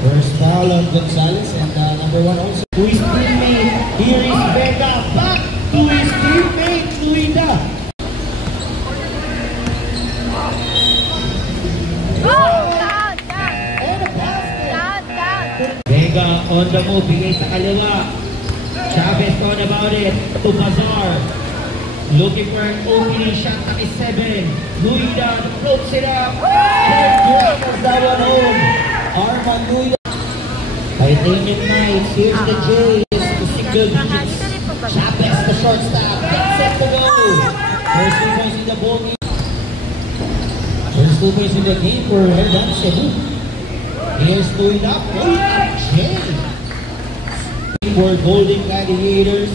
First foul on Gonzalez and number 1 also. To his teammate, here is Vega, back to his teammate, Luida. Vega on the move, bigay sa kaliwa. Chavez thought about it to Bazar. Looking for an opening shot at 7. Luida floats it up. And drives that one home. Arman Luida. Titanium Knights, here's the J. The single digits. Chavez, the shortstop. Gets set to go. First 2 points in the ball game. First 2 points in the game for Herdan Cebu. Here's Luida. J. For Golden Gladiators.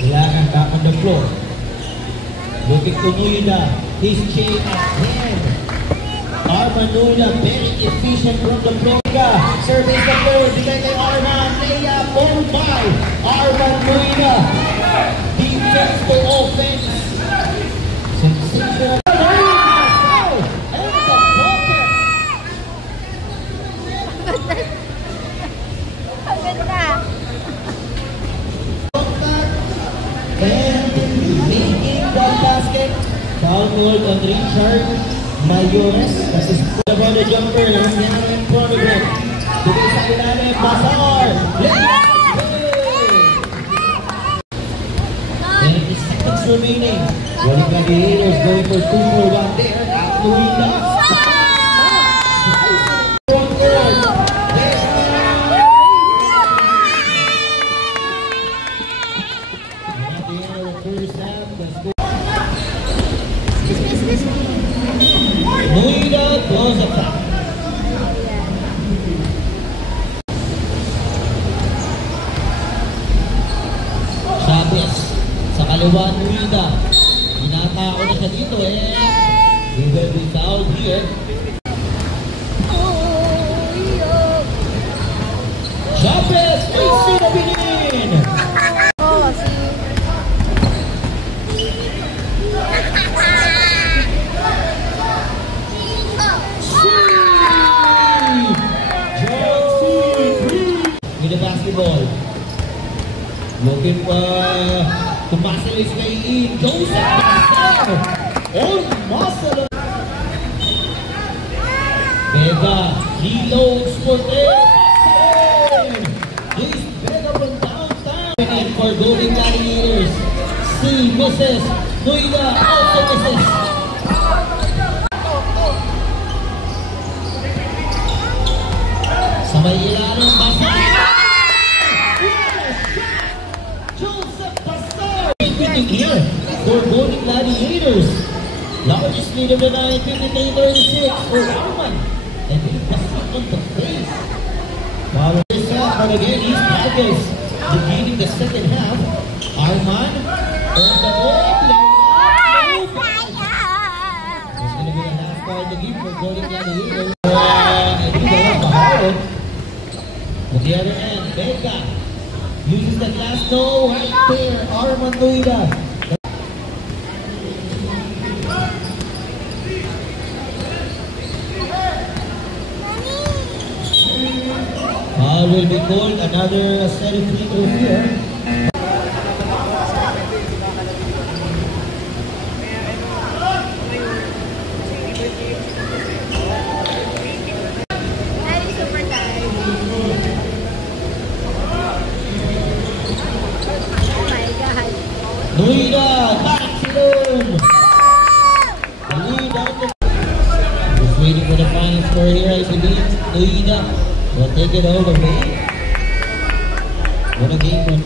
Kailangan back on the floor. Looking to Luida. His chain again. Arman Luida, very efficient from the floor. Surveys the floor. Bigay kay Arman. Layup owned by Arman Luida. Defense to offense. Sensational. And the pocket. And making the basket. Foul called on Richard Mayores. That is about the jumper. Nangyari in front of him. Bigay sa ilalim. Bazar. And 30 seconds remaining. Golden Gladiators going for 2 for 1 there. At Luida. Luida blows a foul. Chavez sa kaliwa Luida. Hinatao na siya dito we will be fouled here. Chavez facing the begin. With the basketball. Looking to muscle his way in. Joseph Bazar. On muscle. Vega reloads for them. He's Vega from downtown. And for Golden Gladiators. C misses. Luida also misses. Sa may ilalim, Bazar. Joseph Bazar. Here for Golden Gladiators. Largest lead of the night, 53-36 for Arman. And he Bazar on the face. Follow this up, but again, he's Vargas. Beginning the second half. Arman on the ball. It's going to be the last part of the game for Golden Gladiators. On the other end, Vega uses the glass. No, right there, Arman Luida. Foul will be called. Another set of free throws here. Luida, back to them. Luida just waiting for the final score here, I believe. Luida will take it over. What a game.